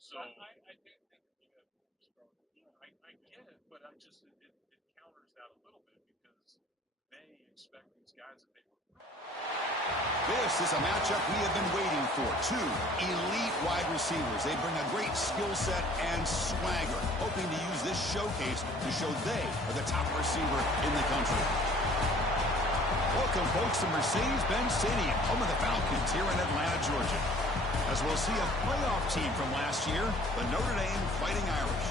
So I do think that you have strong. I get it, but I just it counters that a little bit because they expect these guys that they were. This is a matchup we have been waiting for. Two elite wide receivers. They bring a great skill set and swagger, hoping to use this showcase to show they are the top receiver in the country. Welcome, folks, to Mercedes-Benz Stadium, home of the Falcons here in Atlanta, Georgia. As we'll see a playoff team from last year, the Notre Dame Fighting Irish,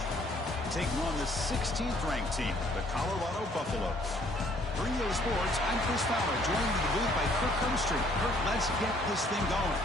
taking on the 16th-ranked team, the Colorado Buffaloes. For EA Sports, I'm Chris Fowler, joined in the booth by Kirk Cumstreet. Kirk, let's get this thing going.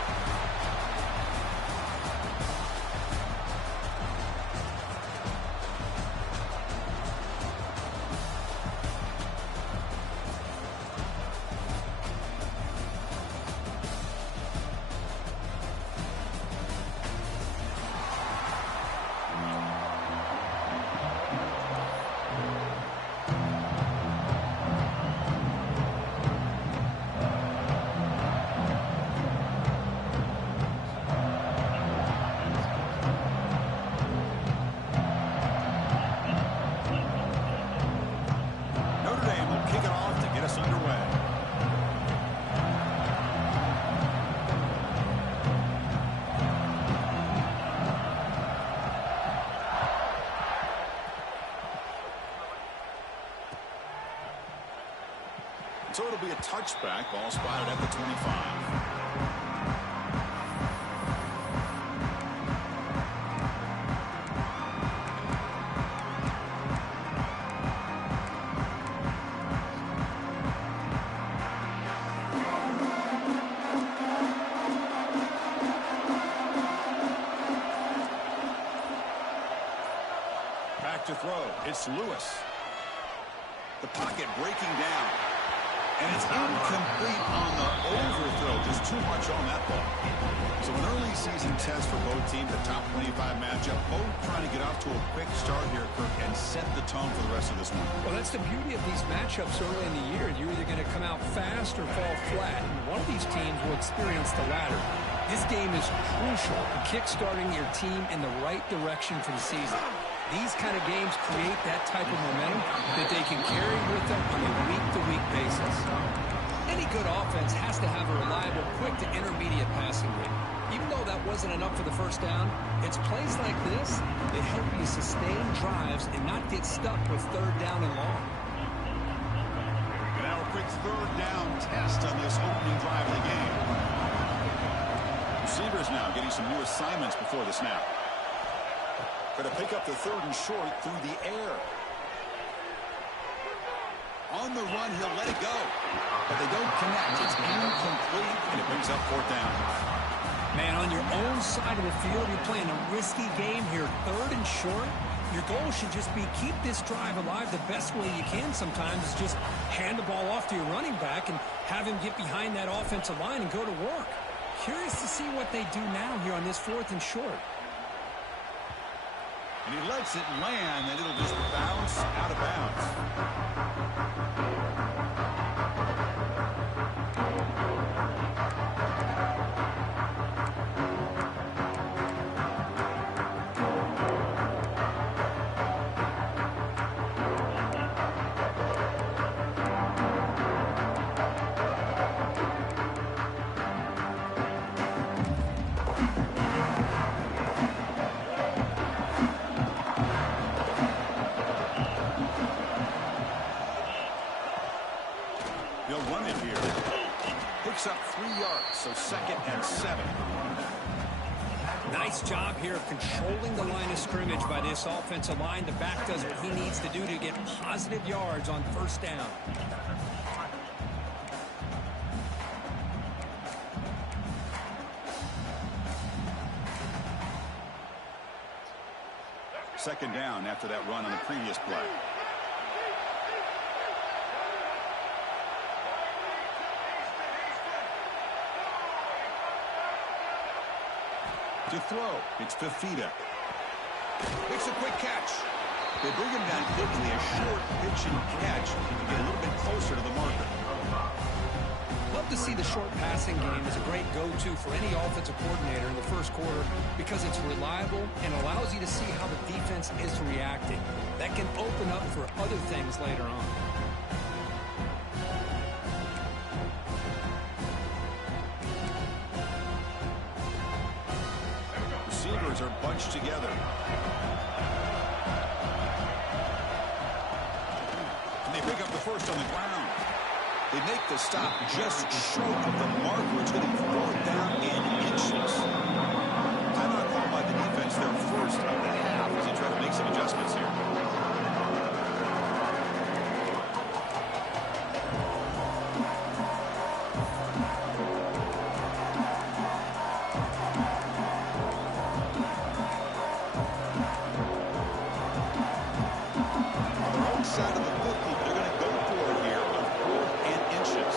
So it'll be a touchback, ball spotted at the 25. Back to throw. It's Lewis. The pocket breaking down. And it's incomplete on the overthrow. Just too much on that ball. So an early season test for both teams, the top 25 matchup. Both trying to get off to a quick start here, Kirk, and set the tone for the rest of this one. Well, that's the beauty of these matchups early in the year. You're either going to come out fast or fall flat. And one of these teams will experience the latter. This game is crucial to kick-starting your team in the right direction for the season. These kind of games create that type of momentum that they can carry with them on a week-to-week basis. Any good offense has to have a reliable, quick to intermediate passing rate. Even though that wasn't enough for the first down, it's plays like this that help you sustain drives and not get stuck with third down and long. And now a quick third down test on this opening drive of the game. Receivers now getting some new assignments before the snap. Going to pick up the third and short through the air. On the run, he'll let it go. But they don't connect. It's incomplete, and it brings up fourth down. Man, on your own side of the field, you're playing a risky game here. Third and short. Your goal should just be keep this drive alive the best way you can sometimes is just hand the ball off to your running back and have him get behind that offensive line and go to work. Curious to see what they do now here on this fourth and short. And he lets it land, and it'll just bounce out of bounds. They'll run it here. Picks up 3 yards, so 2nd and 7. Nice job here of controlling the line of scrimmage by this offensive line. The back does what he needs to do to get positive yards on first down. Second down after that run on the previous play. To throw, it's Fafita. Makes a quick catch. They bring him down quickly, a short pitch and catch to get a little bit closer to the marker. love to see the short passing game as a great go-to for any offensive coordinator in the first quarter because it's reliable and allows you to see how the defense is reacting. That can open up for other things later on. Receivers are bunched together. And they pick up the first on the ground. They make the stop just short of the marker to the 4th down in inches. Timeout called by the defense, their first of the half, as they try to make some adjustments here. Side of the 50, but they're going to go for it here on 4th and inches.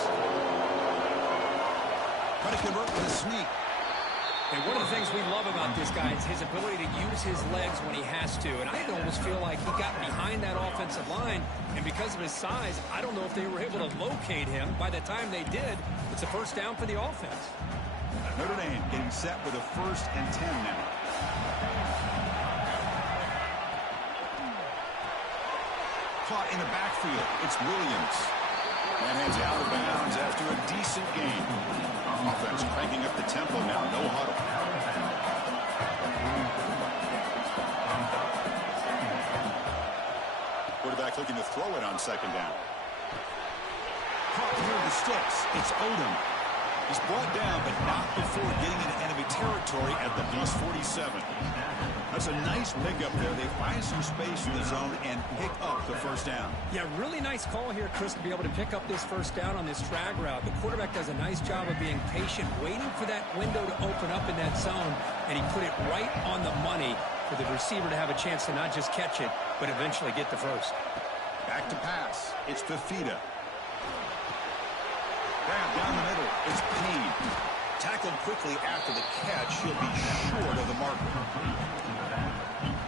Trying to convert with a sneak. And one of the things we love about this guy is his ability to use his legs when he has to. And I almost feel like he got behind that offensive line, and because of his size, I don't know if they were able to locate him. By the time they did, it's a first down for the offense. Notre Dame getting set with a 1st and 10 now. Caught in the backfield. It's Williams. And heads out of bounds after a decent game. Offense cranking up the tempo now. No huddle. Quarterback looking to throw it on 2nd down. Caught near the sticks. It's Odom. He's brought down, but not before getting into enemy territory at the plus 47. That's a nice pickup there. They find some space in the zone and pick up the first down. Yeah, really nice call here, Chris, to be able to pick up this first down on this drag route. The quarterback does a nice job of being patient, waiting for that window to open up in that zone, and he put it right on the money for the receiver to have a chance to not just catch it, but eventually get the first. Back to pass. It's Fafita. Grab down the middle. It's Payne. Tackled quickly after the catch. He'll be short of the marker.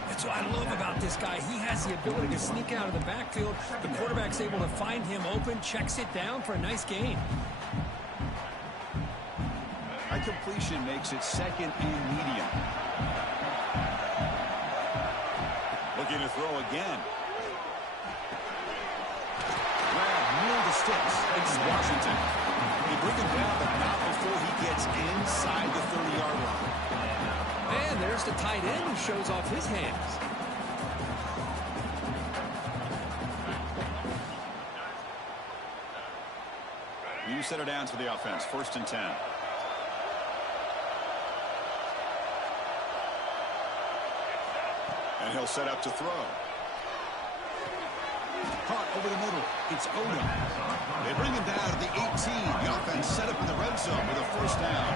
That's what I love about this guy. He has the ability to sneak out of the backfield. The quarterback's able to find him open, checks it down for a nice gain. High completion makes it 2nd and medium. Looking to throw again. Grab near the sticks. It's Washington. They bring him down, but not before he gets inside the 30-yard line. And there's the tight end who shows off his hands. New set of downs for the offense. 1st and 10. And he'll set up to throw. Caught over the middle. It's Odom. They bring him down to the 18. The offense set up in the red zone with a first down.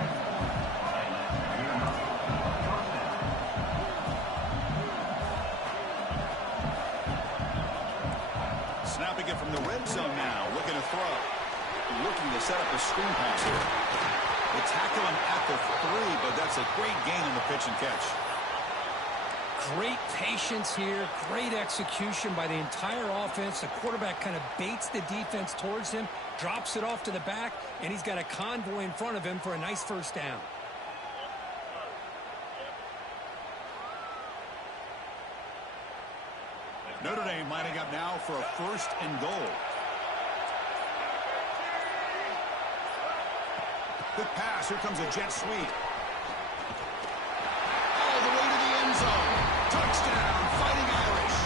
Snapping it from the red zone now. Looking to throw. Looking to set up a screen pass here. They tackle him at the 3, but that's a great gain on the pitch and catch. Great patience here, great execution by the entire offense. The quarterback kind of baits the defense towards him, drops it off to the back, and he's got a convoy in front of him for a nice first down. Notre Dame lining up now for a 1st and goal. Quick pass. Here comes a jet sweep. All the way to the end zone. Touchdown, Fighting Irish.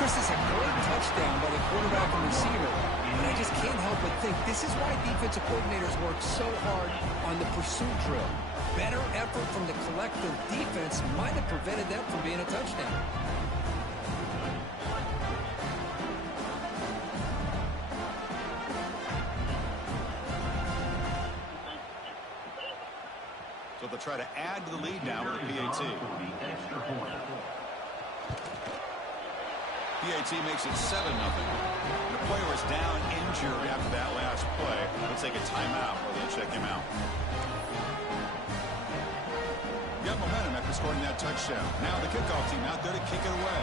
Chris, is a great touchdown by the quarterback and receiver. And I just can't help but think this is why defensive coordinators work so hard on the pursuit drill. Better effort from the collective defense might have prevented that from being a touchdown. So they'll try to add to the lead now with a PAT. PAT makes it 7-0. The player is down injured after that last play. Let's take a timeout while they check him out. Got momentum after scoring that touchdown. Now the kickoff team out there to kick it away.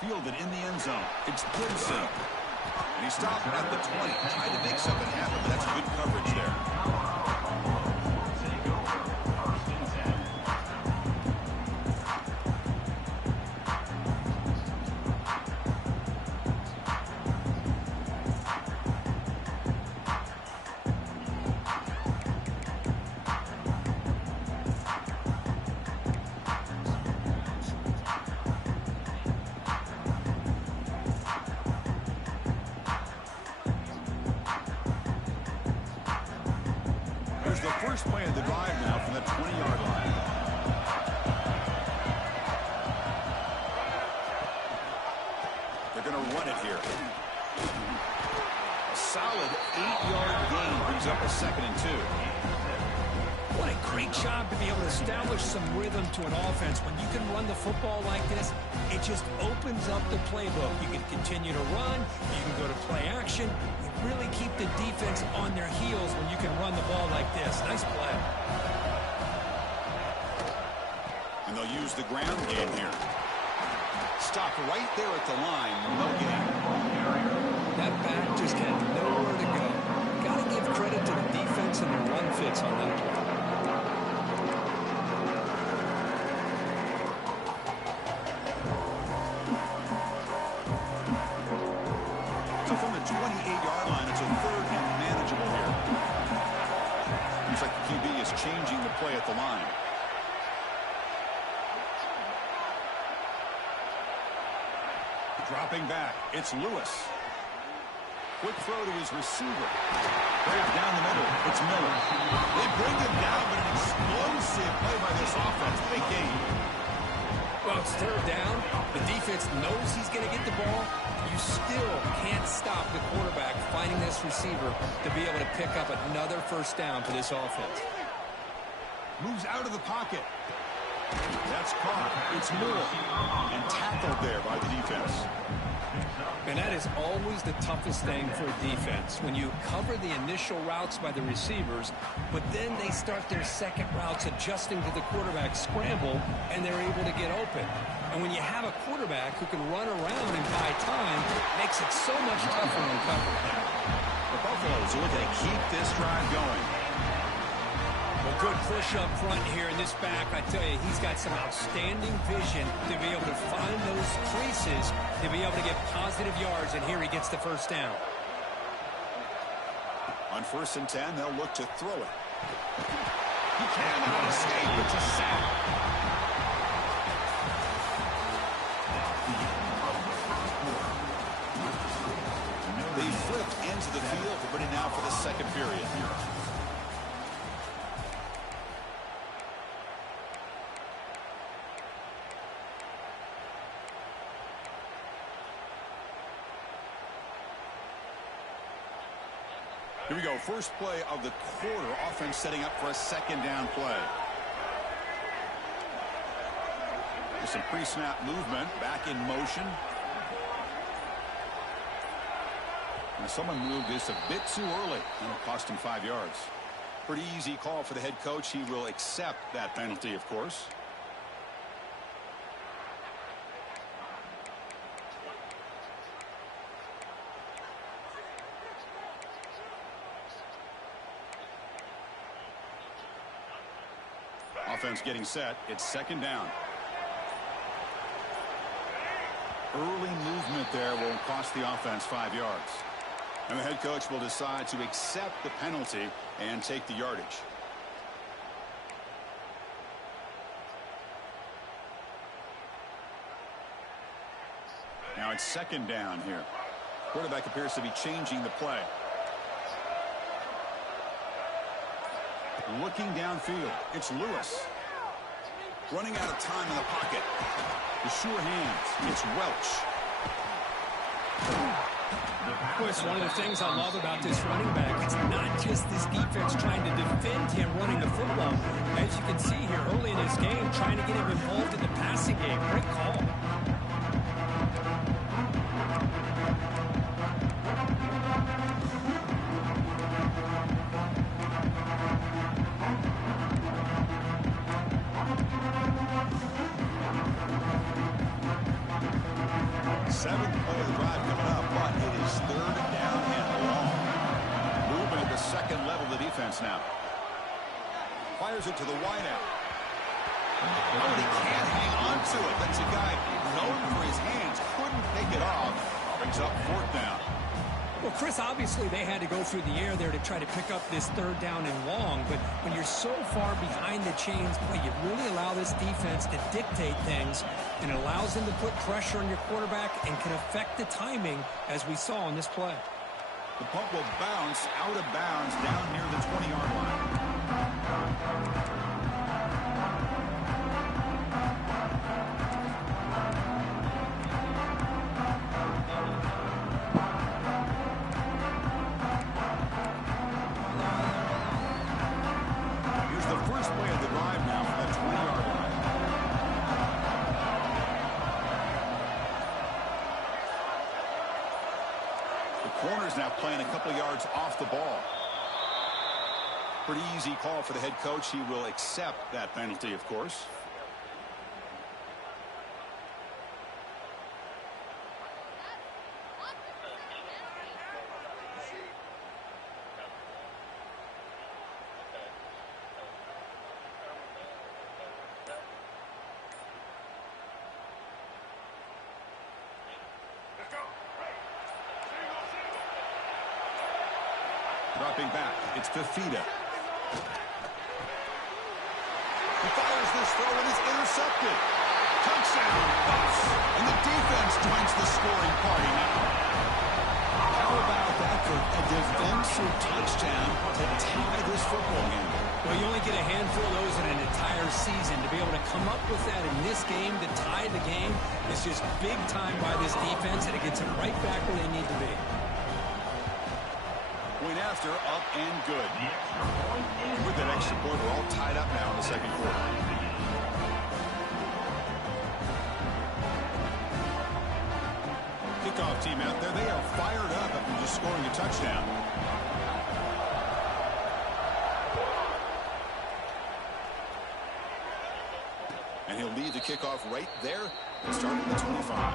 Fielded in the end zone. It's Gibson. And he stopped at the 20. Tried to make something happen, but that's good coverage there. Here's the first play of the drive now from the 20-yard line. They're going to run it here. A solid 8-yard gain brings up a 2nd and 2. What a great job to be able to establish some rhythm to an offense. When you can run the football like this, it just opens up the playbook. You can continue to run. You can go to play action. You really keep the defense on their heels when you can run the ball like this. Nice play. And they'll use the ground game here. Stop right there at the line. No gain. That back just had nowhere to go. Got to give credit to the defense and their run fits on that play. So from the 28-yard line, it's a 3rd and manageable here. Looks like the QB is changing the play at the line. Dropping back, it's Lewis. Quick throw to his receiver. Right down the middle, it's Miller. They bring him down, but an explosive play by this offense. Big gain. Well, it's 3rd down. The defense knows he's going to get the ball. You still can't stop the quarterback finding this receiver to be able to pick up another 1st down for this offense. Moves out of the pocket. That's caught. It's Miller. And tackled there by the defense. And that is always the toughest thing for a defense. When you cover the initial routes by the receivers, but then they start their second routes adjusting to the quarterback scramble, and they're able to get open. And when you have a quarterback who can run around and buy time, it makes it so much tougher to cover. The Buffaloes are looking to keep this drive going. Well, good push up front here in this back. I tell you, he's got some outstanding vision to be able to find those creases, to be able to get positive yards, and here he gets the 1st down. On 1st and 10, they'll look to throw it. He cannot escape. It's a sack. They flipped into the field, ready now for the 2nd period. Here we go. First play of the quarter. Offense setting up for a 2nd down play. There's some pre-snap movement. Back in motion. And someone moved this a bit too early. That'll cost him 5 yards. Pretty easy call for the head coach. He will accept that penalty, of course. Offense getting set. It's 2nd down. Early movement there will cost the offense 5 yards. And the head coach will decide to accept the penalty and take the yardage. Now it's 2nd down here. Quarterback appears to be changing the play. Looking downfield, it's Lewis. Running out of time in the pocket. The sure hands, it's Welch. Boy, it's one of the things I love about this running back. It's not just this defense trying to defend him running the football. As you can see here early in this game, trying to get him involved in the passing game. Great call. Seventh play of the drive coming up, but it is third down and long. Movement at the second level of the defense now. Fires it to the wideout. Oh, he can't hang on to it. That's a guy known for his hands. Couldn't pick it off. Brings up fourth down. Well, Chris, obviously they had to go through the air there to try to pick up this third down and long, but when you're so far behind the chains, boy, you really allow this defense to dictate things, and it allows them to put pressure on your quarterback and can affect the timing, as we saw on this play. The punt will bounce out of bounds down near the 20-yard line. Corner's now playing a couple of yards off the ball. Pretty easy call for the head coach. He will accept that penalty, of course. Dropping back, it's Fafita. He fires this throw and is intercepted. Touchdown, Bucks. And the defense joins the scoring party now. How about that for a defensive touchdown to tie this football game? Well, you only get a handful of those in an entire season. To be able to come up with that in this game to tie the game is just big time by this defense, and it gets them right back where they need to be. Point after, up and good. And with that extra point, we're all tied up now in the second quarter. Kickoff team out there, they are fired up after just scoring a touchdown. And he'll lead the kickoff right there and start at the 25.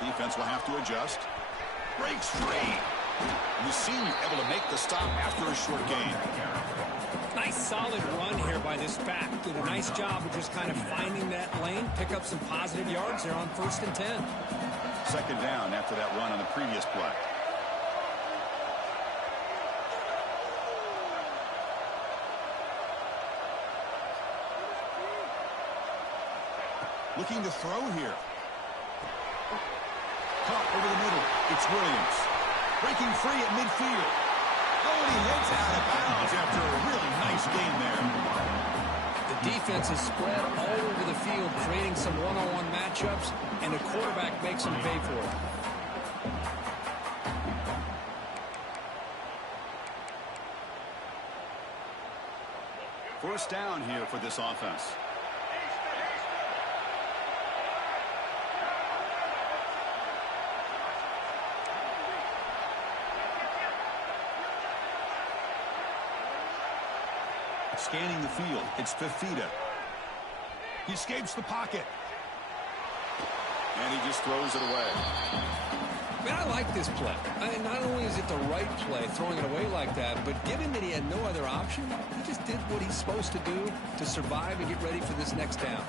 Defense will have to adjust. Breaks free. The senior able to make the stop after a short gain. Nice solid run here by this back. Did a nice job of just kind of finding that lane, pick up some positive yards there on 1st and 10. Second down after that run on the previous play. Looking to throw here. Caught over the middle. It's Williams. Breaking free at midfield. Oh, and he heads out of bounds after a really nice game there. The defense is spread all over the field, creating some one-on-one matchups, and the quarterback makes them pay for it. First down here for this offense. Scanning the field, it's Fafita. He escapes the pocket. And he just throws it away. Man, I like this play. Not only is it the right play, throwing it away like that, but given that he had no other option, he just did what he's supposed to do to survive and get ready for this next down.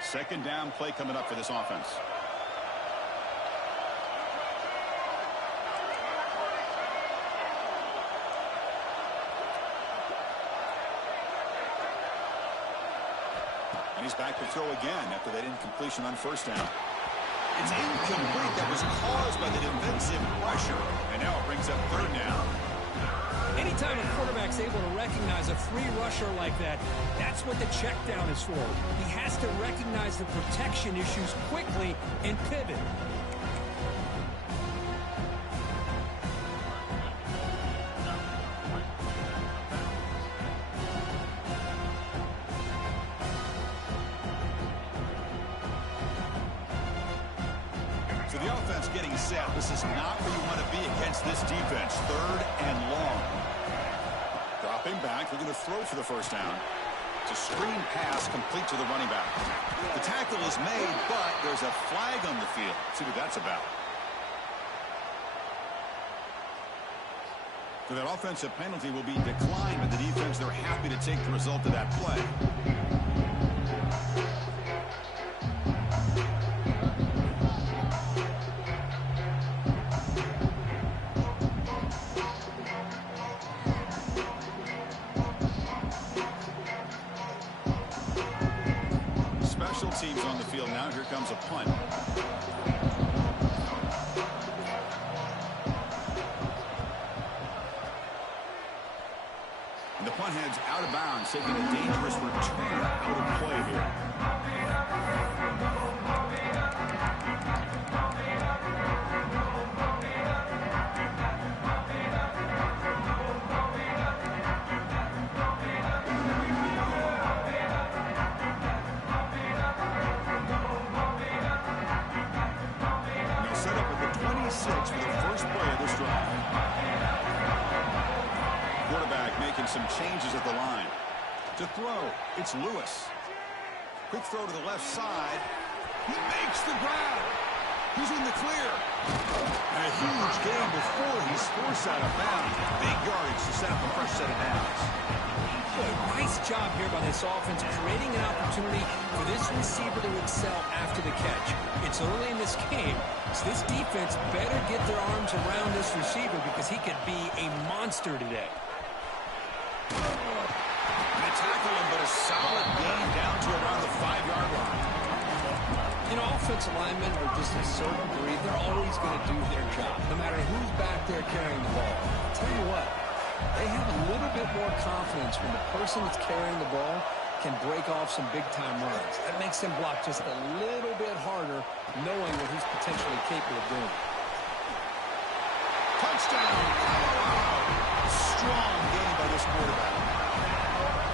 Second down play coming up for this offense. And he's back to throw again after that incompletion on first down. It's incomplete. That was caused by the defensive pressure. And now it brings up third down. Anytime a quarterback's able to recognize a free rusher like that, that's what the check down is for. He has to recognize the protection issues quickly and pivot. So the offense getting set. This is not where you want to be against this defense. 3rd and long. Dropping back, looking to throw for the first down. It's a screen pass complete to the running back. The tackle is made, but there's a flag on the field. Let's see what that's about. So that offensive penalty will be declined by the defense. They're happy to take the result of that play. Special teams on the field now. Here comes a punt. And the punt heads out of bounds, taking a dangerous return out of play here. Some changes at the line. To throw, it's Lewis. Quick throw to the left side. He makes the grab. He's in the clear. And a huge gain before he's forced out of bounds. Big yardage to set up a fresh set of downs. Boy, nice job here by this offense, creating an opportunity for this receiver to excel after the catch. It's early in this game, so this defense better get their arms around this receiver because he could be a monster today. They tackle him, but a solid gain down to around the 5-yard line. You know, offensive linemen are just a certain breed. They're always going to do their job, no matter who's back there carrying the ball. I'll tell you what, they have a little bit more confidence when the person that's carrying the ball can break off some big-time runs. That makes them block just a little bit harder, knowing what he's potentially capable of doing. Touchdown! Strong game by this quarterback.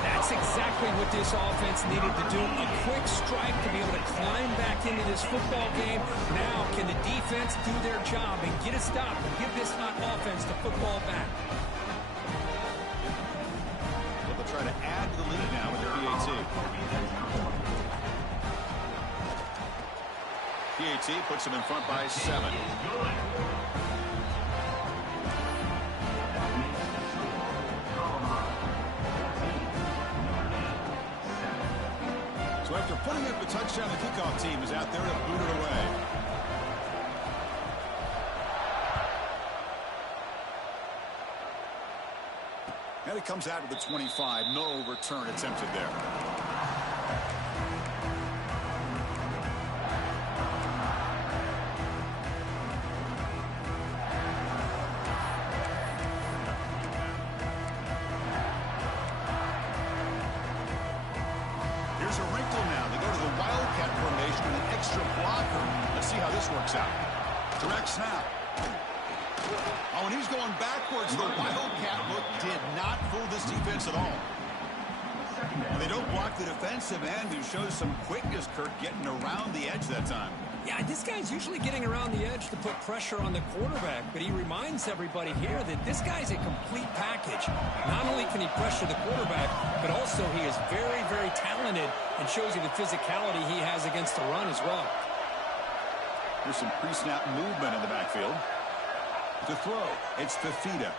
That's exactly what this offense needed to do. A quick strike to be able to climb back into this football game. Now, can the defense do their job and get a stop and give this hot offense the football back? So they'll try to add to the lead now with the PAT. PAT puts them in front by 7. So after putting up the touchdown, the kickoff team is out there to boot it away. And it comes out to the 25. No return attempted there. Here's a wrinkle now. They go to the Wildcat formation with an extra blocker. Let's see how this works out. Direct snap. Oh, and he's going backwards. The Wildcat look did not fool this defense at all. And they don't block the defensive end, who shows some quickness, Kirk, getting around the edge that time. Yeah, this guy's usually getting around the edge to put pressure on the quarterback, but he reminds everybody here that this guy's a complete package. Not only can he pressure the quarterback, but also he is very, very talented and shows you the physicality he has against the run as well. There's some pre-snap movement in the backfield. To throw, it's Fafita.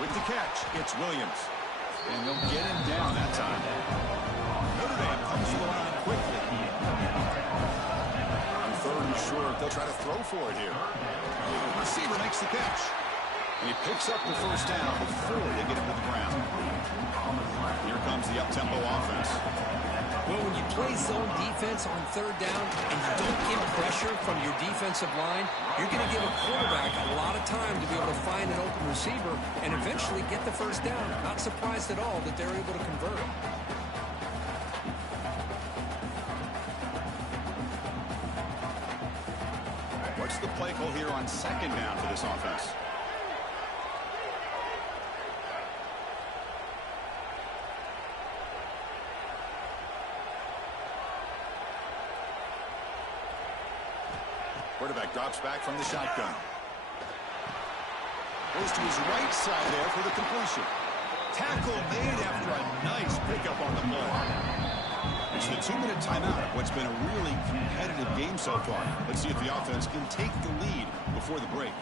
With the catch, it's Williams. And they'll get him down that time. Notre Dame comes to the line quickly. On 3rd and short, they'll try to throw for it here. The receiver makes the catch. And he picks up the first down before they get him to the ground. Here comes the up-tempo offense. Well, when you play zone defense on third down and you don't get pressure from your defensive line, you're going to give a quarterback a lot of time to be able to find an open receiver and eventually get the first down. Not surprised at all that they're able to convert. What's the play call here on second down for this offense? Quarterback drops back from the shotgun. Goes to his right side there for the completion. Tackle made after a nice pickup on the play. It's the 2-minute timeout of what's been a really competitive game so far. Let's see if the offense can take the lead before the break.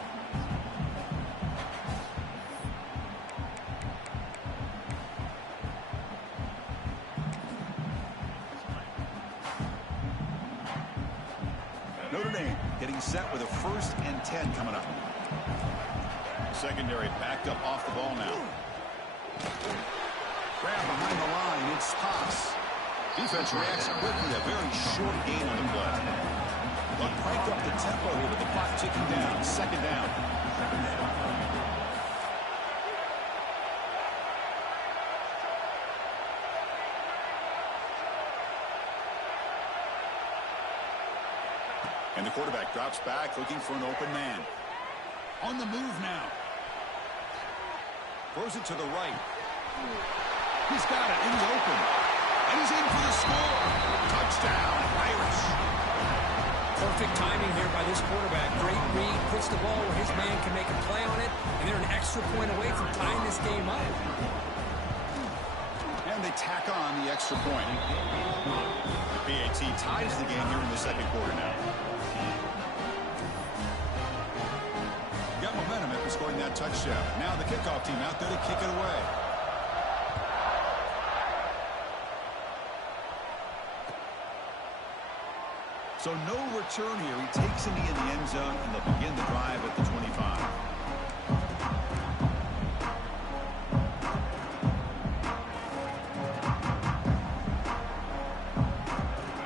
Notre Dame getting set with a 1st and 10 coming up. Secondary backed up off the ball now. Grab behind the line. It's Haas. Defense reacts quickly. A very short game on the play. But crank up the tempo here with the clock ticking down. Second down. And the quarterback drops back looking for an open man. On the move now. Throws it to the right. He's got it in the open. And he's in for the score. Touchdown, Irish. Perfect timing here by this quarterback. Great read, puts the ball where his man can make a play on it, and they're an extra point away from tying this game up. And they tack on the extra point. The PAT ties the game here in the second quarter now. Got momentum after scoring that touchdown. Now the kickoff team out there to kick it away. So no return here. He takes it in the end zone, and they'll begin the drive at the 25.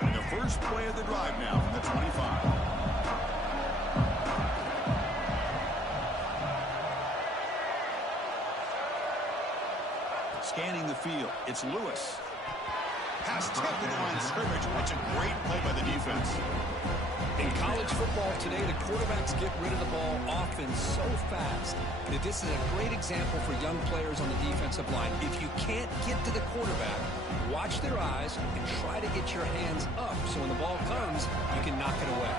And the first play of the drive now from the 25. Scanning the field, it's Lewis. Pass tipped to the line of scrimmage. That's a great play by the defense. In college football today, the quarterbacks get rid of the ball often so fast that this is a great example for young players on the defensive line. If you can't get to the quarterback, watch their eyes and try to get your hands up so when the ball comes, you can knock it away.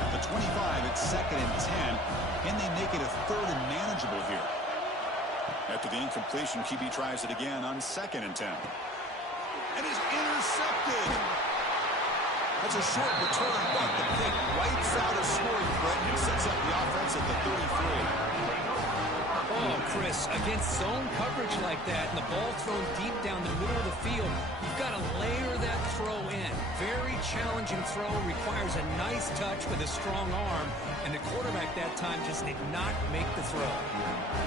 At the 25, it's 2nd and 10. Can they make it a 3rd and manageable here? After the incompletion, QB tries it again on 2nd and 10. And is intercepted. That's a short return, but the pick wipes out a scoring threat and sets up the offense at the 33. Oh, Chris, against zone coverage like that and the ball thrown deep down the middle of the field, you've got to layer that throw in. Very challenging throw, requires a nice touch with a strong arm, and the quarterback that time just did not make the throw.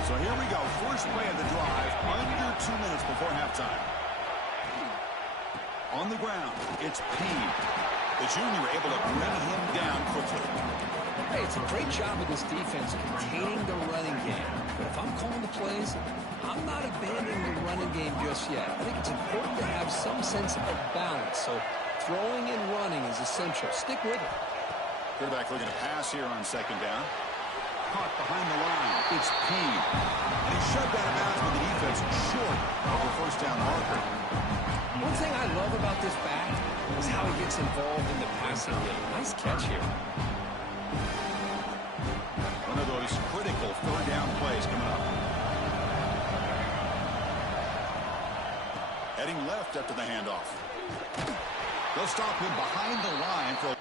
So here we go. First play of the drive, under 2 minutes before halftime. On the ground, it's Payne. The junior able to bring him down quickly. Hey, it's a great job of this defense containing the running game. But if I'm calling the plays, I'm not abandoning the running game just yet. I think it's important to have some sense of balance. So throwing and running is essential. Stick with it. Quarterback looking to pass here on 2nd down. Caught behind the line. It's Payne. And he's shoved out of bounds with the defense short of the 1st down marker. One thing I love about this back is how he gets involved in the passing game. Nice catch here. One of those critical 3rd down plays coming up. Heading left after the handoff. They'll stop him behind the line for a...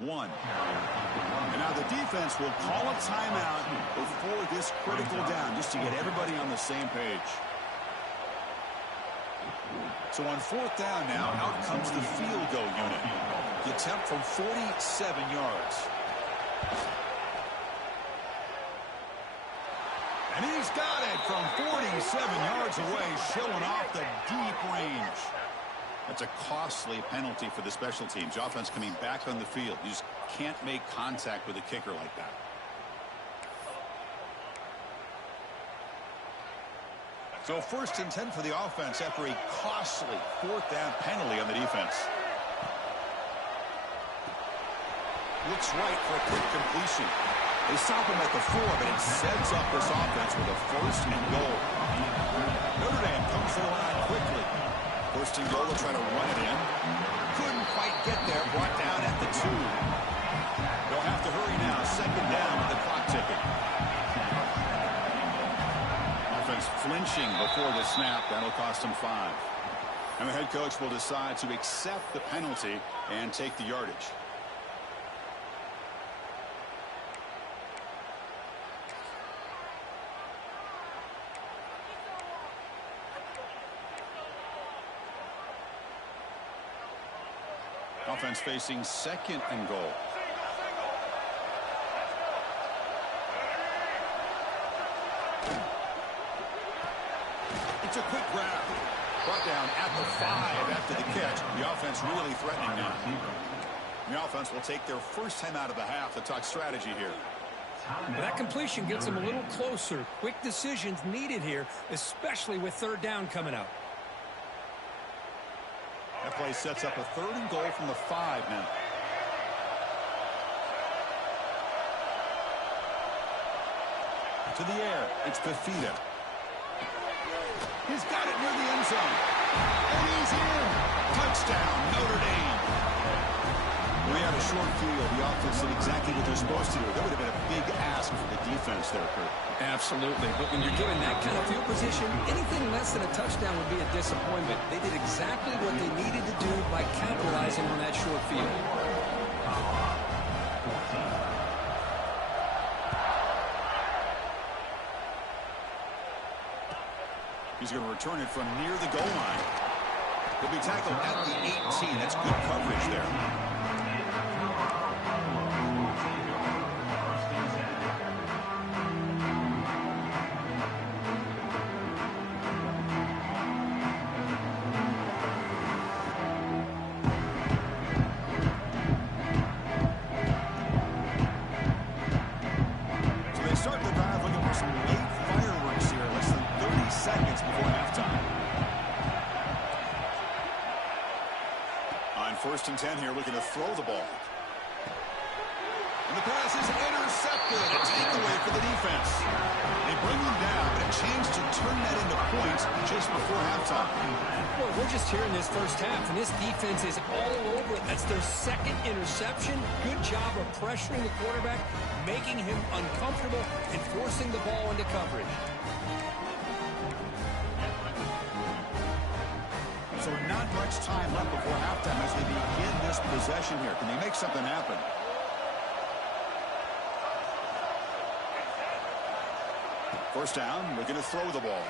One. And now the defense will call a timeout before this critical down, just to get everybody on the same page. So on fourth down now, out comes the field goal unit. The attempt from 47 yards. And he's got it from 47 yards away, showing off the deep range. That's a costly penalty for the special teams. The offense coming back on the field. You just can't make contact with a kicker like that. So 1st and 10 for the offense after a costly fourth down penalty on the defense. Looks right for a quick completion. They stop him at the 4, but it sets up this offense with a 1st and goal. Notre Dame comes to the line quickly. 1st and goal, they'll try to run it in. Couldn't quite get there, brought down at the 2. They'll have to hurry now, 2nd down with the clock ticking. Offense flinching before the snap. That'll cost them 5. And the head coach will decide to accept the penalty and take the yardage. Offense facing 2nd and goal. It's a quick grab. Brought down at the 5 after the catch. The offense really threatening now. The offense will take their first time out of the half to talk strategy here. Well, that completion gets them a little closer. Quick decisions needed here, especially with 3rd down coming up. That play sets up a 3rd and goal from the 5 now. To the air, it's Fafita. He's got it near the end zone. And he's in. Touchdown, Notre Dame. We had a short field. The offense did exactly what they're supposed to do. That would have been a big ask for the defense there, Kurt. Absolutely. But when you're given that kind of field position, anything less than a touchdown would be a disappointment. They did exactly what they needed to do by capitalizing on that short field. He's going to return it from near the goal line. He'll be tackled at the 18. That's good coverage there. So they start the drive looking for some late fireworks here. Less than 30 seconds before halftime. On 1st and 10 here, looking to throw the ball. And the pass is intercepted. A takeaway for the defense. They bring them down, but a chance to turn that into points just before halftime. Well, we're just here in this first half, and this defense is all over it. That's their 2nd interception. Good job of pressuring the quarterback, making him uncomfortable, and forcing the ball into coverage. So not much time left before halftime as they begin this possession here. Can they make something happen? First down, we're going to throw the ball.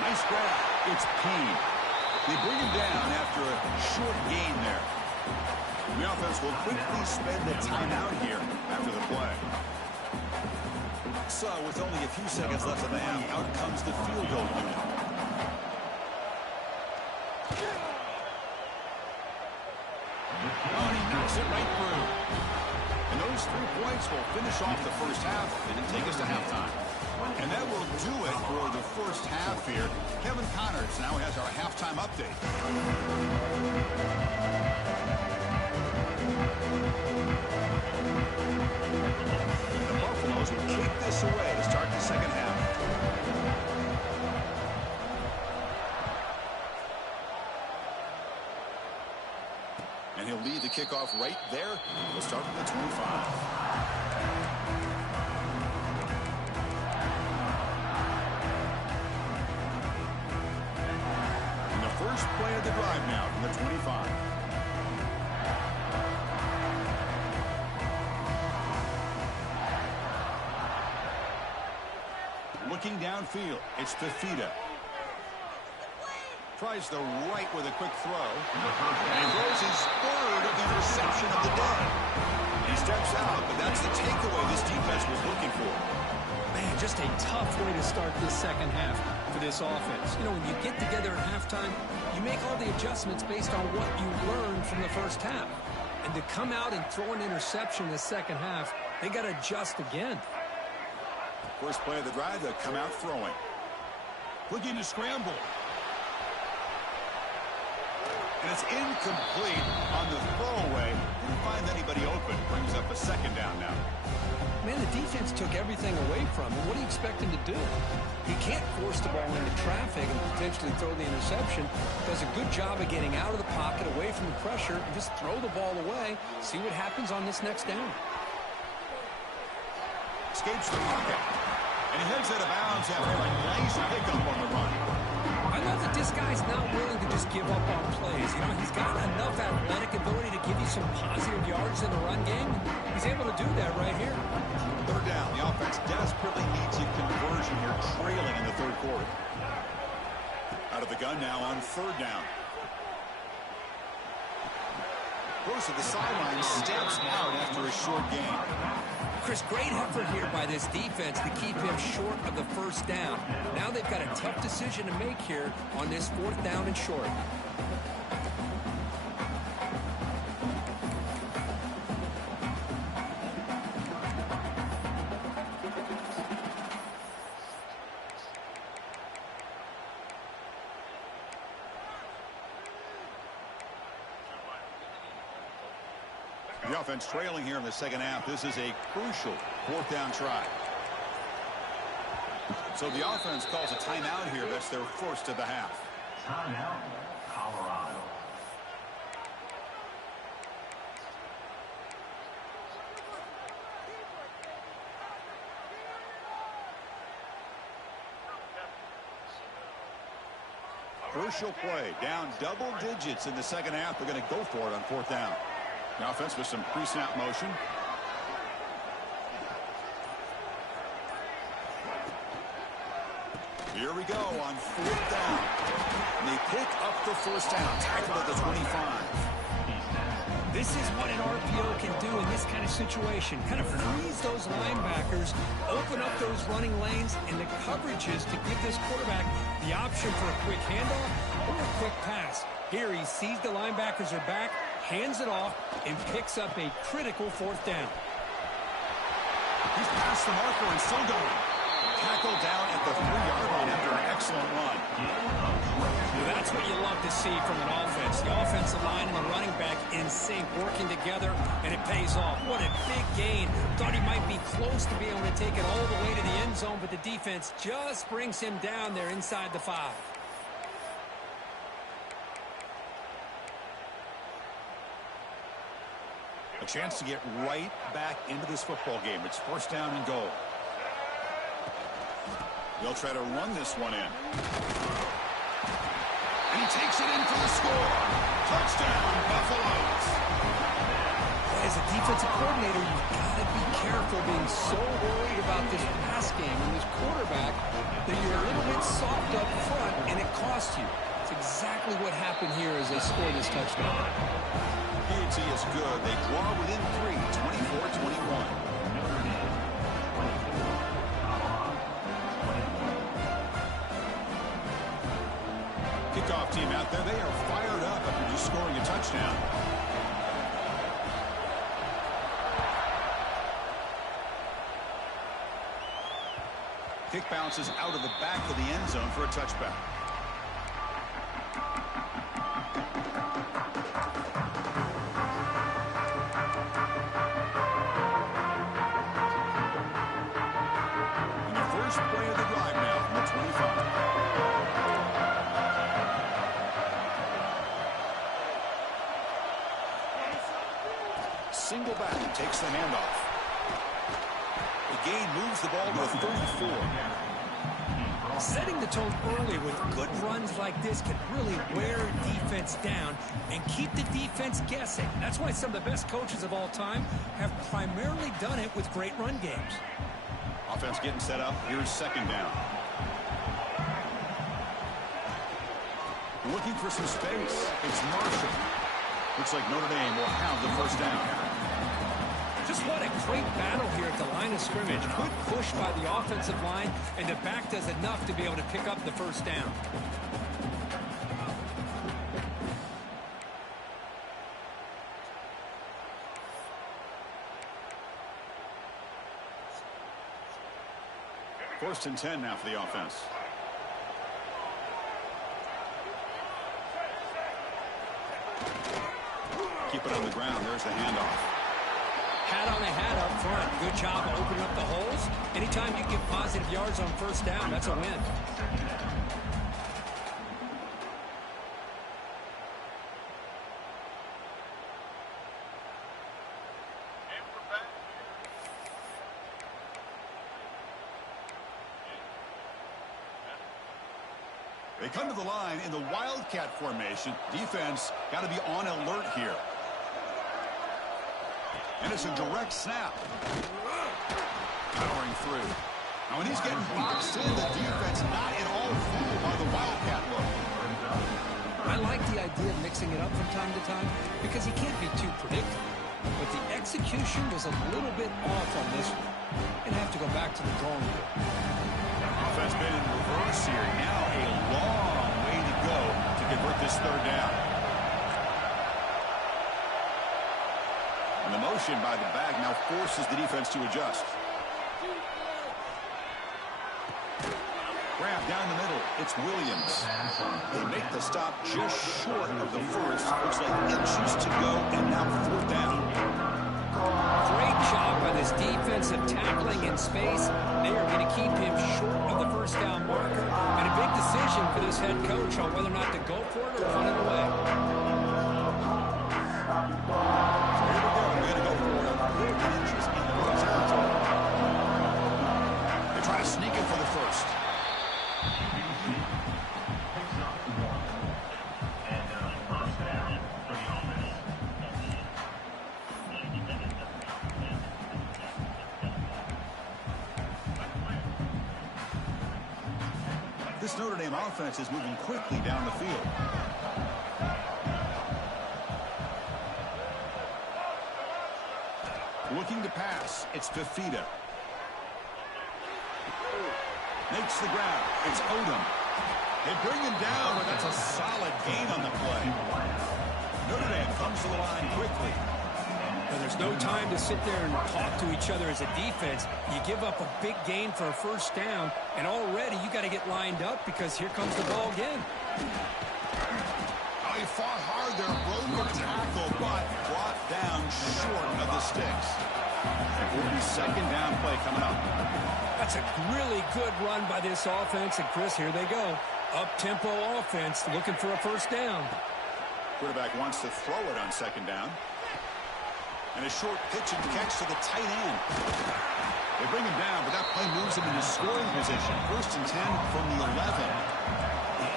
Nice grab. It's Payne. They bring him down after a short gain there. The offense will quickly spend the timeout here after the play. So with only a few seconds left in the half, out comes the field goal unit. Oh, and he knocks it right through. And those 3 points will finish off the first half and then take us to halftime. And that will do it for the first half here. Kevin Connors now has our halftime update. And the Buffaloes will kick this away to start the second half. And he'll lead the kickoff right there. We'll start from the 25. First play of the drive now from the 25. looking downfield. It's Fafita. Tries the right with a quick throw. And he throws his third interception of the day. He steps out, but that's the takeaway this defense was looking for. Man, just a tough way to start this second half for this offense. You know, when you get together at halftime, you make all the adjustments based on what you learned from the first half. And to come out and throw an interception in the second half, they got to adjust again. First play of the drive, they'll come out throwing. Looking to scramble. And it's incomplete on the throwaway. Didn't find anybody open. Brings up a second down now. Man, the defense took everything away from him. What do you expect him to do? He can't force the ball into traffic and potentially throw the interception. Does a good job of getting out of the pocket, away from the pressure, and just throw the ball away. See what happens on this next down. Escapes the pocket. And he heads out of bounds after a nice pickup on the run. I love that this guy's not willing to just give up on plays. You know, he's got enough athletic ability to give you some positive yards in the run game. He's able to do that right here. Third down. The offense desperately needs a conversion here, trailing in the third quarter. Out of the gun now on third down. Goes to the sideline, steps out after a short gain. Chris, great effort here by this defense to keep him short of the first down. Now they've got a tough decision to make here on this fourth down and short. The offense trailing here in the second half. This is a crucial fourth down try. So the offense calls a timeout here. That's their first of the half. Timeout, Colorado. Crucial play. Down double digits in the second half. They're going to go for it on fourth down. The offense with some pre-snap motion. Here we go on fourth down. And they pick up the first down. Tackled at the 25. This is what an RPO can do in this kind of situation. Kind of freeze those linebackers, open up those running lanes, and the coverages to give this quarterback the option for a quick handoff or a quick pass. Here he sees the linebackers are back, hands it off, and picks up a critical fourth down. He's past the marker and still going. Tackled down at the 3-yard line after an excellent run. Well, that's what you love to see from an offense. The offensive line and the running back in sync, working together, and it pays off. What a big gain. Thought he might be close to being able to take it all the way to the end zone, but the defense just brings him down there inside the 5. A chance to get right back into this football game. It's first down and goal. They'll try to run this one in. And he takes it in for the score. Touchdown, Buffaloes. As a defensive coordinator, you've got to be careful being so worried about this pass game and this quarterback that you're a little bit soft up front and it costs you. It's exactly what happened here as they scored this touchdown. P&T is good. They draw within 3, 24-21. Kickoff team out there. They are fired up after just scoring a touchdown. Kick bounces out of the back of the end zone for a touchback. And the first play of the drive now from the 25. Single back and takes the handoff. The gain moves the ball to the 34. Setting the tone early with good runs like this can really wear a defense down and keep the defense guessing. That's why some of the best coaches of all time have primarily done it with great run games. Offense getting set up. Here's second down. Looking for some space. It's Marshall. Looks like Notre Dame will have the first down. Just what a great battle here at the line of scrimmage. Good push by the offensive line, and the back does enough to be able to pick up the first down. First and 10 now for the offense. Keep it on the ground. There's the handoff. Hat on a hat up front. Good job of opening up the holes. Anytime you get positive yards on first down, that's a win. They come to the line in the Wildcat formation. Defense got to be on alert here. And it's a direct snap. Powering through. Now when he's getting boxed in, the defense not at all fooled by the Wildcat look. I like the idea of mixing it up from time to time because he can't be too predictable. But the execution was a little bit off on this one. Gonna have to go back to the drawing board. Offense been in reverse here. Now a long way to go to convert this third down. And the motion by the back now forces the defense to adjust. Grab down the middle. It's Williams. They make the stop just short of the first. Looks like inches to go, and now fourth down. Great job by this defensive tackling in space. They are going to keep him short of the first down marker. And a big decision for this head coach on whether or not to go for it or punt it away. So here we go. We're going to go for it on 4 inches in the right territory. They try to sneak it for the first. This Notre Dame offense is moving quickly down the field. Looking to pass. It's Fafita. Makes the grab. It's Odom. They bring him down, but that's a solid gain on the play. Notre Dame comes to the line quickly. And there's no time to sit there and talk to each other as a defense. You give up a big gain for a first down, and already you got to get lined up because here comes the ball again. Oh, he fought hard there, broke the tackle, but brought down short of the sticks. And second down play coming up. That's a really good run by this offense, and Chris, here they go. Up-tempo offense looking for a first down. Quarterback wants to throw it on second down. And a short pitch and catch to the tight end. They bring him down, but that play moves him into scoring position. First and 10 from the 11.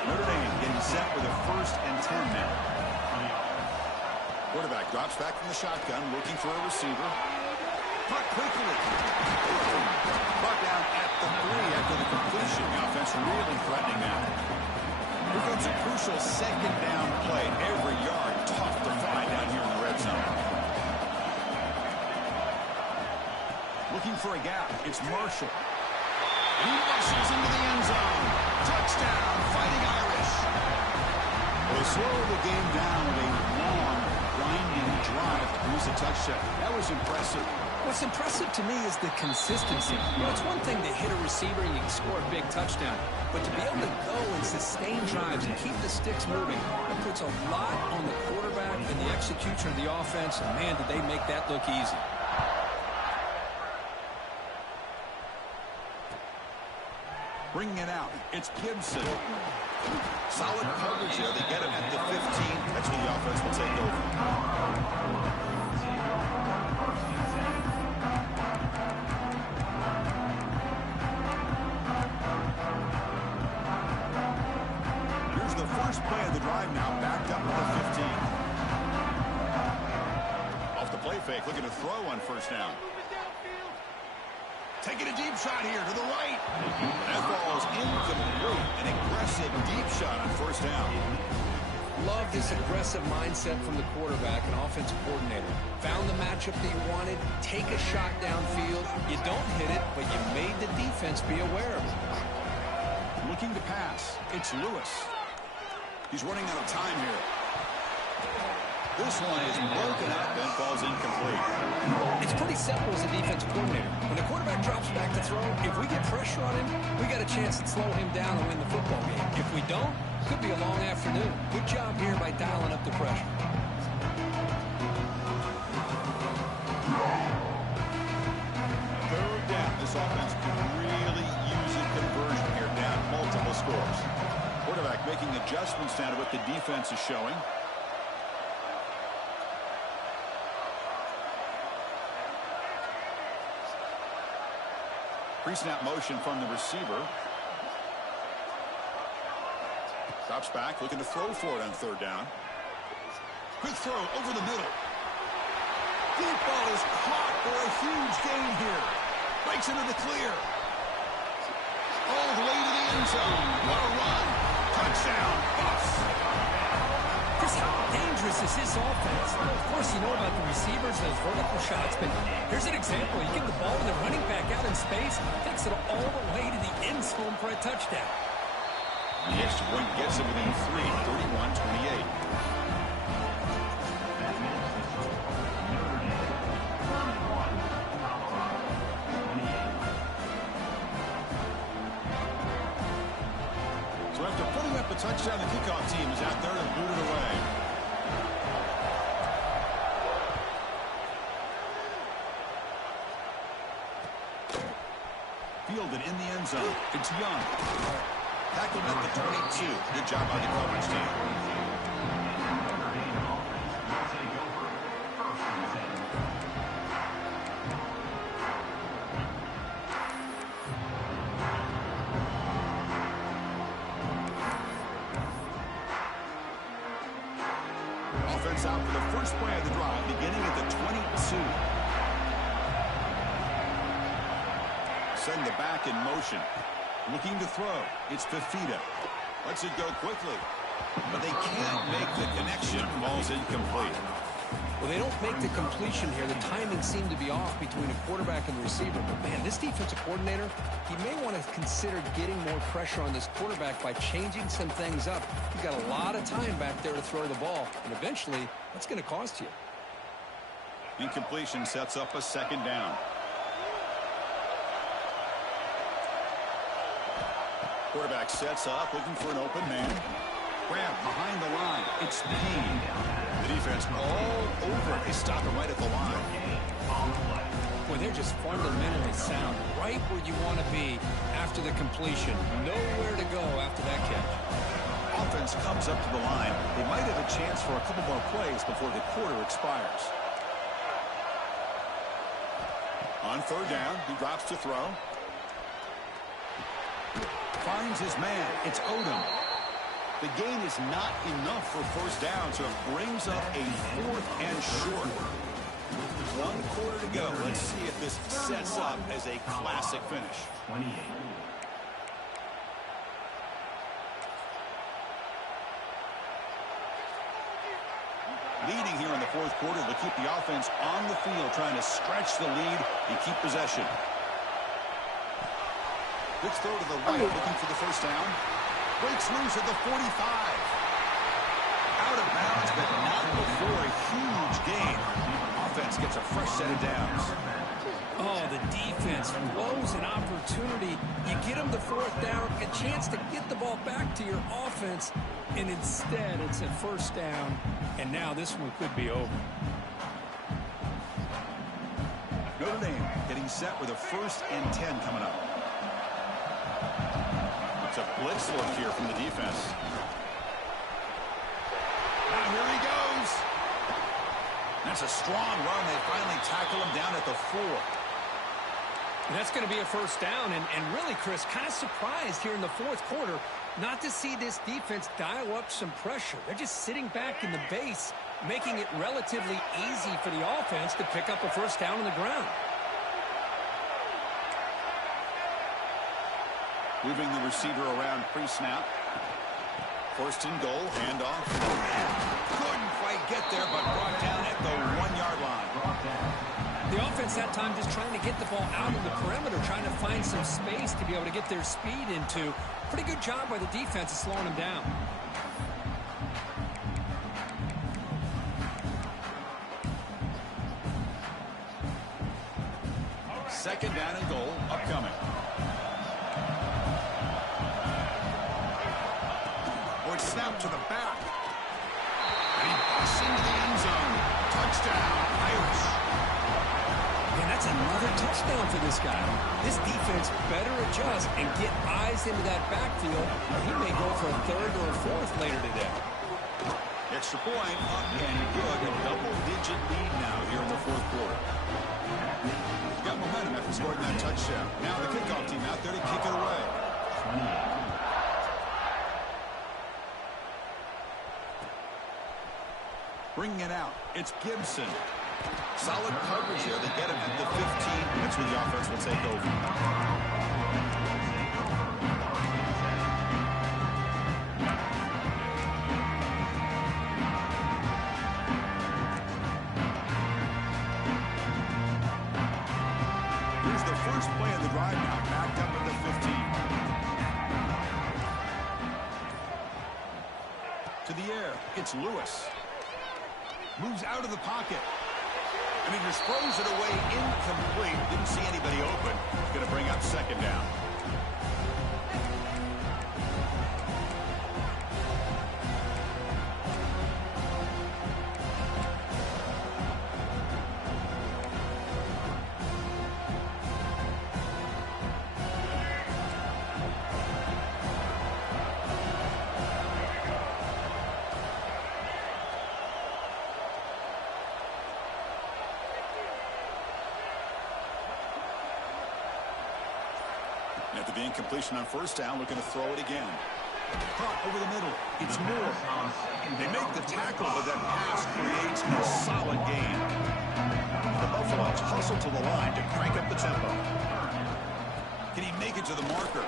Notre Dame getting set with a first and 10 now. Quarterback drops back from the shotgun, looking for a receiver. Caught quickly. Brought down at the 3 after the completion. The offense really threatening now. Here comes a crucial second down play. Every yard tough to find down here in the red zone. Looking for a gap. It's Marshall. He rushes into the end zone. Touchdown, Fighting Irish. They slow the game down with a long, winding drive to produce a touchdown. That was impressive. What's impressive to me is the consistency. You know, it's one thing to hit a receiver and you can score a big touchdown, but to be able to go and sustain drives and keep the sticks moving, it puts a lot on the quarterback and the execution of the offense, and man, did they make that look easy. Bringing it out, it's Gibson. Solid coverage there. They get him at the 15. That's when the offense will take over. Here's the first play of the drive now, backed up at the 15. Off the play fake, looking to throw on first down. Taking a deep shot here to the right. That ball is incomplete. An aggressive deep shot on first down. Love this aggressive mindset from the quarterback and offensive coordinator. Found the matchup that you wanted. Take a shot downfield. You don't hit it, but you made the defense be aware of it. Looking to pass. It's Lewis. He's running out of time here. This one is broken up and falls incomplete. It's pretty simple as a defensive coordinator. When the quarterback drops back to throw, if we get pressure on him, we got a chance to slow him down and win the football game. If we don't, it could be a long afternoon. Good job here by dialing up the pressure. Third down. This offense could really use a conversion here, down multiple scores. Quarterback making adjustments now to what the defense is showing. Pre-snap motion from the receiver. Drops back, looking to throw for it on third down. Quick throw over the middle. Deep ball is caught for a huge gain here. Breaks into the clear. All the way to the end zone. What a run. Touchdown, Buffs. Chris, how dangerous is this offense? Well, of course, you know about the receivers, those vertical shots, but here's an example. You give the ball to the running back out in space, takes it all the way to the end zone for a touchdown. The extra point gets it within 3, 31-28. So after putting up a touchdown, the kickoff team is out there to boot it away. Fielded in the end zone. It's Young. Tackled at the 22. Good job by the coverage team. Offense out for the first play of the drive, beginning at the 22. Send the back in motion. Looking to throw. It's Fafita. Lets it go quickly. But they can't make the connection. Ball's incomplete. Well, they don't make the completion here. The timing seemed to be off between a quarterback and the receiver. But, man, this defensive coordinator, he may want to consider getting more pressure on this quarterback by changing some things up. You've got a lot of time back there to throw the ball. And eventually, that's going to cost you. Incompletion sets up a second down. Quarterback sets up, looking for an open man. Grab behind the line. It's Payne. The defense all over it. They stop it right at the line. Boy, they're just fundamentally sound. Right where you want to be after the completion. Nowhere to go after that catch. Offense comes up to the line. They might have a chance for a couple more plays before the quarter expires. On third down, he drops to throw. Finds his man. It's Odom. The gain is not enough for first down, so it brings up a 4th and short. 1 quarter to go. Let's see if this sets up as a classic finish. 28. Leading here in the 4th quarter, they'll keep the offense on the field, trying to stretch the lead and keep possession. Quick throw to the right, looking for the first down. Breaks loose at the 45. Out of bounds, but not before a huge gain. Offense gets a fresh set of downs. Oh, the defense blows an opportunity. You get them the 4th down, a chance to get the ball back to your offense, and instead it's a first down, and now this one could be over. Notre Dame getting set with a 1st and 10 coming up. It's a blitz look here from the defense. Now here he goes. That's a strong run. They finally tackle him down at the 4. And that's going to be a first down, and really, Chris, kind of surprised here in the 4th quarter not to see this defense dial up some pressure. They're just sitting back in the base, making it relatively easy for the offense to pick up a first down on the ground. Moving the receiver around pre-snap. First and goal, handoff. Couldn't quite get there, but brought down at the 1-yard line. The offense that time just trying to get the ball out of the perimeter, trying to find some space to be able to get their speed into. Pretty good job by the defense of slowing them down. Second down and goal, upcoming. Snap to the back. And he busts into the end zone. Touchdown, Irish. And that's another touchdown for this guy. This defense better adjust and get eyes into that backfield, or he may go for a third or a fourth later today. Extra point, up and good. A double-digit lead now here in the fourth quarter. Got momentum after scoring that touchdown. Now the kickoff team out there to kick it away. Bringing it out, it's Gibson. Solid coverage here. They get him at the 15. That's where the offense will take over. Here's the first play of the drive now, backed up at the 15. To the air, it's Lewis. Moves out of the pocket. And he just throws it away incomplete. Didn't see anybody open. Going to bring up second down. After the incompletion on first down, looking to throw it again. Caught over the middle. It's Moore. They make the tackle, but that pass creates a solid gain. The Buffaloes hustle to the line to crank up the tempo. Can he make it to the marker?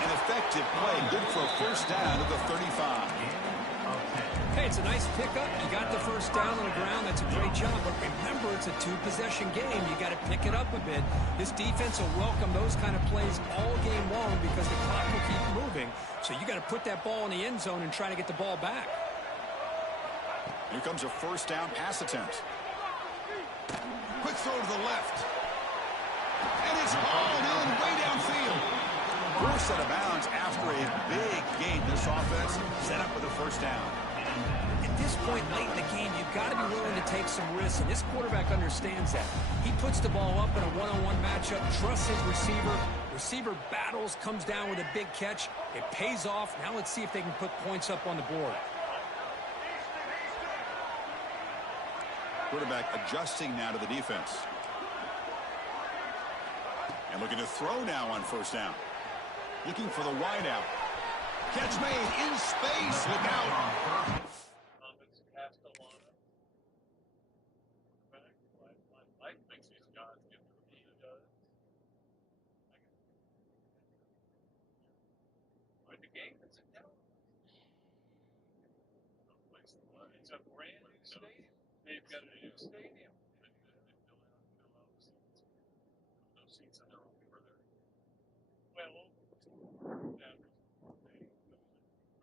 An effective play. Good for a first down at the 35. Hey, it's a nice pickup. You got the first down on the ground. That's a great job. But remember, it's a two-possession game. You got to pick it up a bit. This defense will welcome those kind of plays all game long because the clock will keep moving. So you got to put that ball in the end zone and try to get the ball back. Here comes a first down pass attempt. Quick throw to the left. And it's hauled in way downfield. Forced out of bounds after a big gain. This offense set up with a first down. At this point late in the game, you've got to be willing to take some risks, and this quarterback understands that. He puts the ball up in a one-on-one matchup, trusts his receiver. Receiver battles, comes down with a big catch. It pays off. Now let's see if they can put points up on the board. Quarterback adjusting now to the defense. And looking to throw now on first down. Looking for the wide out. Catch made in space. Look out. Mike thinks these guys get the he does. Like the game that's in town. It's a brand new stadium. They've got a new stadium. They fill out those seats in there will be further. Well,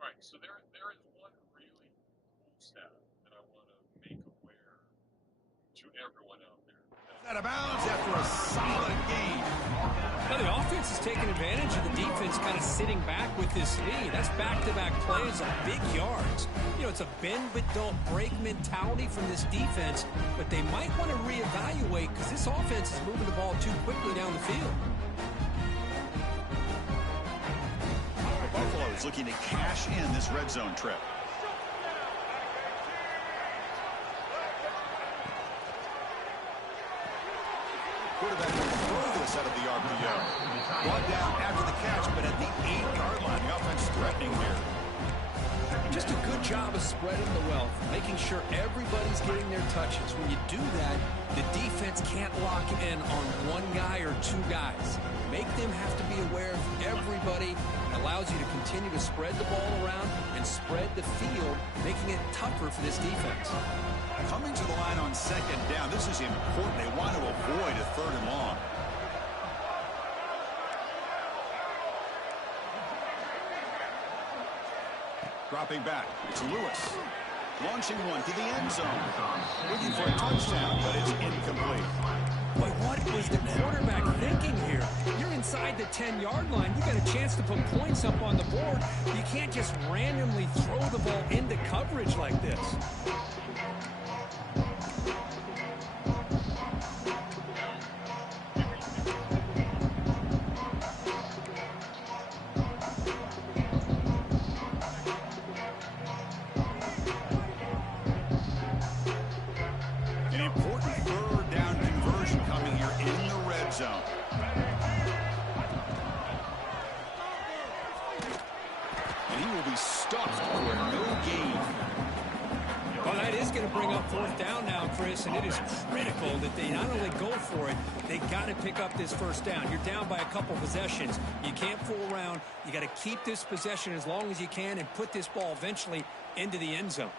all right, so there is one really cool stat that I want to make aware to everyone out there. Out of bounds after a solid game. Now the offense is taking advantage of the defense kind of sitting back with this lead. That's back-to-back plays on big yards. You know, it's a bend but don't break mentality from this defense, but they might want to reevaluate because this offense is moving the ball too quickly down the field. The Buffaloes looking to cash in this red zone trip. Quarterback will throw this out of the RPO. Brought down after the catch, but at the 8-yard line, the offense threatening here. Just a good job of spreading the wealth, making sure everybody's getting their touches. When you do that, the defense can't lock in on one guy or two guys. Make them have to be aware of everybody. It allows you to continue to spread the ball around and spread the field, making it tougher for this defense. Coming to the line on second down, this is important. They want to avoid a third and long. Dropping back, it's Lewis. Launching one to the end zone. Looking for a touchdown, but it's incomplete. But what was the quarterback thinking here? You're inside the 10-yard line. You got a chance to put points up on the board. You can't just randomly throw the ball into coverage like this. And it is critical that they not only go for it, they got to pick up this first down. You're down by a couple possessions. You can't fool around. You got to keep this possession as long as you can and put this ball eventually into the end zone.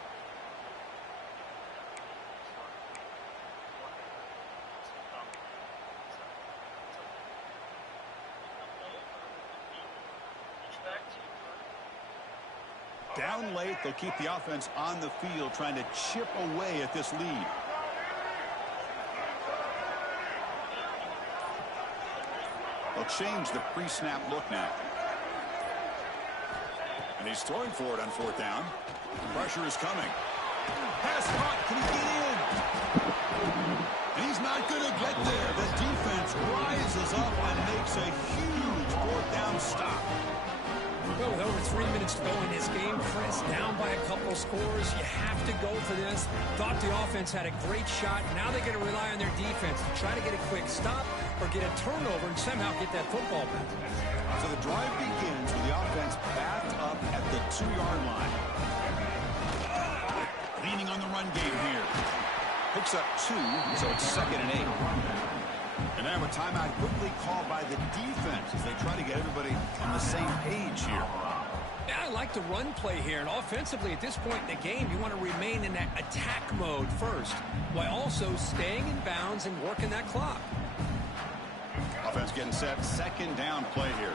Down late, they'll keep the offense on the field trying to chip away at this lead. They'll change the pre-snap look now. And he's throwing for it on fourth down. Pressure is coming. Pass caught. Can he get in? And he's not going to get there. The defense rises up and makes a huge fourth down stop. Well, with over 3 minutes to go in this game, Chris, down by a couple scores, you have to go for this. Thought the offense had a great shot. Now they're going to rely on their defense to try to get a quick stop or get a turnover and somehow get that football back. So the drive begins with the offense backed up at the 2-yard line. Leaning on the run game here. Picks up 2, so it's 2nd and 8. And now a timeout quickly called by the defense as they try to get everybody on the same page here. Yeah, I like the run play here. And offensively, at this point in the game, you want to remain in that attack mode first, while also staying in bounds and working that clock. Offense getting set. 2nd down play here.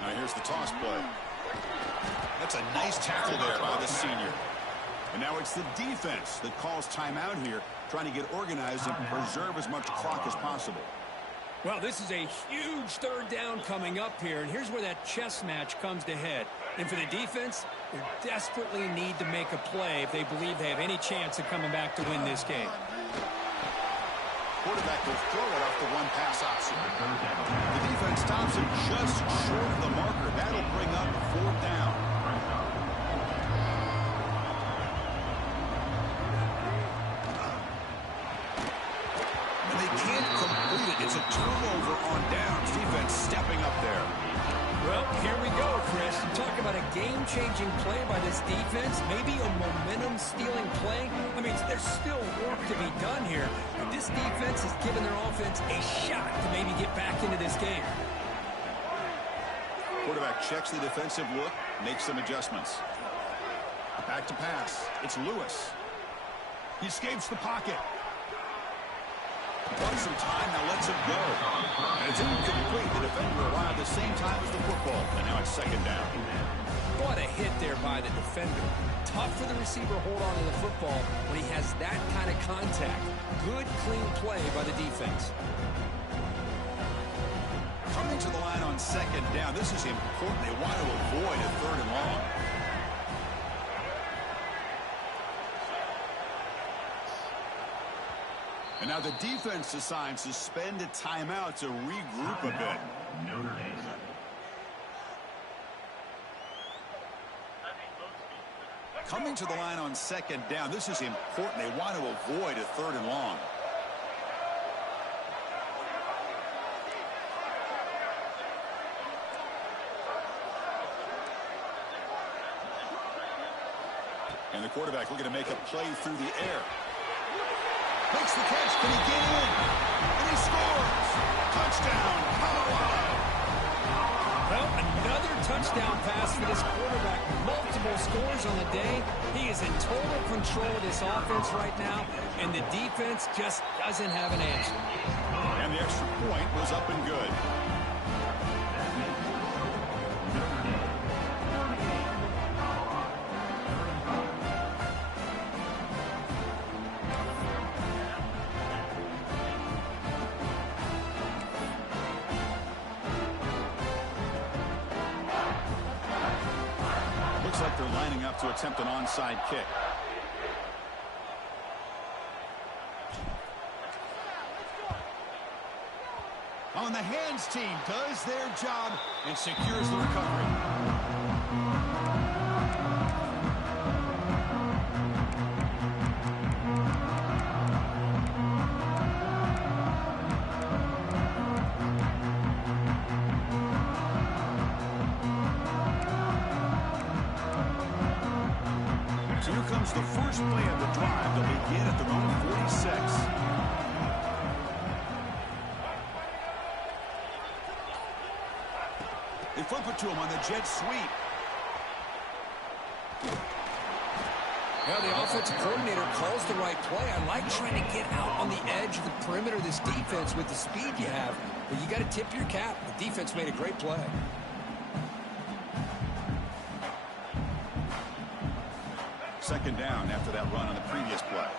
Now here's the toss play. That's a nice tackle there by the senior. And now it's the defense that calls timeout here, trying to get organized and preserve as much clock as possible. Well, this is a huge 3rd down coming up here, and here's where that chess match comes to head. And for the defense, they desperately need to make a play if they believe they have any chance of coming back to win this game. Quarterback will throw it off the one-pass option. The defense stops him just short of the marker. That'll bring up 4th down. It's a turnover on downs. Defense stepping up there. Well, here we go, Chris. You talk about a game-changing play by this defense, maybe a momentum-stealing play. I mean, there's still work to be done here, but this defense has given their offense a shot to maybe get back into this game. Quarterback checks the defensive look, makes some adjustments. Back to pass. It's Lewis. He escapes the pocket. Wants some time, now lets it go. And it's incomplete. The defender arrived at the same time as the football. And now it's 2nd down. What a hit there by the defender. Tough for the receiver to hold on to the football when he has that kind of contact. Good, clean play by the defense. Coming to the line on 2nd down. This is important. They want to avoid a 3rd and long. And now the defense decides to spend a timeout to regroup a bit. Coming to the line on 2nd down. This is important. They want to avoid a 3rd and long. And the quarterback looking to make a play through the air. Makes the catch. Can he get in? And he scores. Touchdown, Colorado. Well, another touchdown pass for this quarterback. Multiple scores on the day. He is in total control of this offense right now, and the defense just doesn't have an answer. And the extra point was up and good. Looks like they're lining up to attempt an onside kick. On the hands team does their job and secures the recovery. So here comes the first play of the drive. They'll begin at their own 46. They flip it to him on the jet sweep. Yeah, the offensive coordinator calls the right play. I like trying to get out on the edge of the perimeter of this defense with the speed you have, but you got to tip your cap. The defense made a great play. Second down after that run on the previous play.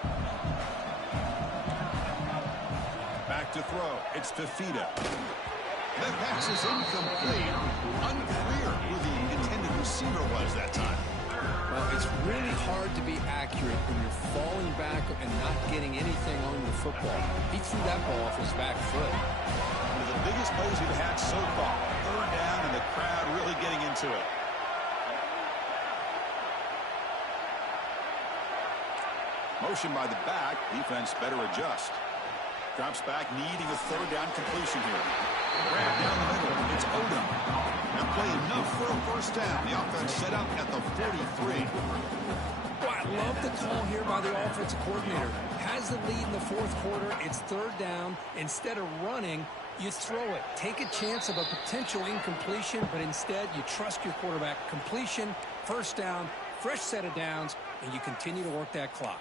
Back to throw. It's Fafita. That pass is incomplete. Unclear who the intended receiver was that time. Well, it's really hard to be accurate when you're falling back and not getting anything on the football. He threw that ball off his back foot. One of the biggest plays we've had so far. Third down and the crowd really getting into it. Motion by the back. Defense better adjust. Drops back, needing a third down completion here. Grab down the middle. It's Odom. That play enough for a first down. The offense set up at the 43. Well, I love the call here by the offensive coordinator. Has the lead in the fourth quarter. It's third down. Instead of running, you throw it. Take a chance of a potential incompletion, but instead you trust your quarterback. Completion, first down, fresh set of downs, and you continue to work that clock.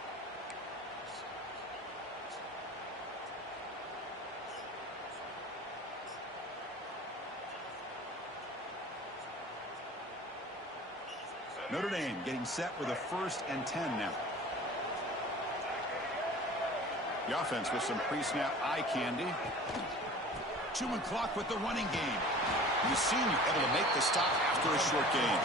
Notre Dame getting set with a 1st and 10 now. The offense with some pre-snap eye candy. Chewing clock with the running game. The senior able to make the stop after a short gain.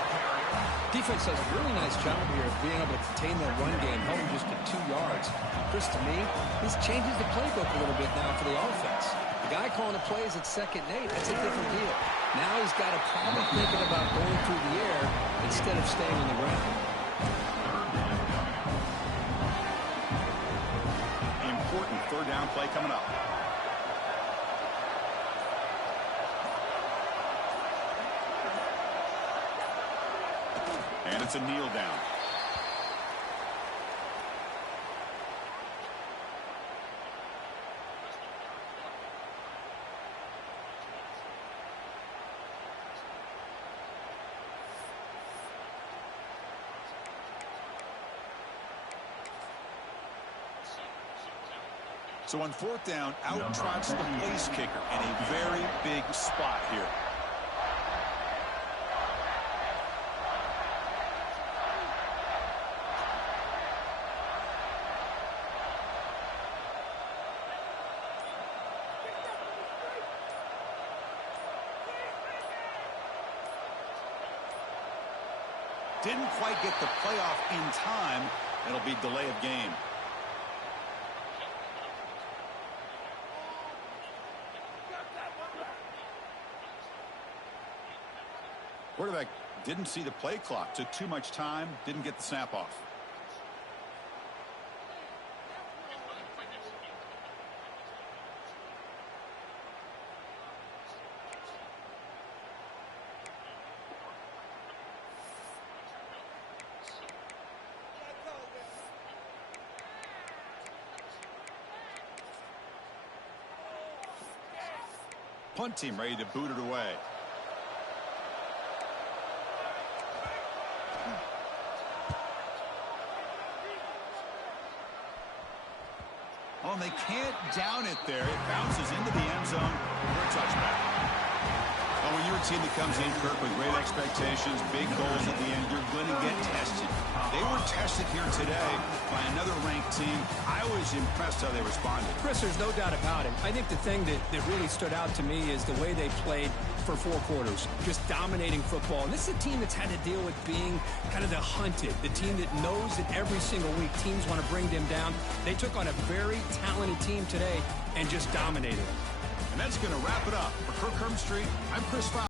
Defense does a really nice job here of being able to contain that run game, held him just to 2 yards. Chris, to me, this changes the playbook a little bit now for the offense. The guy calling the plays at 2nd and 8, that's a different deal. Now he's got to probably thinking about going through the air instead of staying on the ground. Important third down play coming up. And it's a kneel down. So on 4th down, out trots the place kicker in a very big spot here. Didn't quite get the playoff in time. It'll be delay of game. Quarterback didn't see the play clock. Took too much time. Didn't get the snap off. Punt team ready to boot it away. Oh, and they can't down it there. It bounces into the end zone for a touchback. Oh, when you're a team that comes in, Kirk, with great expectations, big goals at the end, you're going to get tested. They were tested here today by another ranked team. I was impressed how they responded. Chris, there's no doubt about it. I think the thing that really stood out to me is the way they played for 4 quarters, just dominating football. And this is a team that's had to deal with being kind of the hunted, the team that knows that every single week teams want to bring them down. They took on a very talented team today and just dominated them. And that's going to wrap it up. For Kirk Herbstreit, I'm Chris Fox.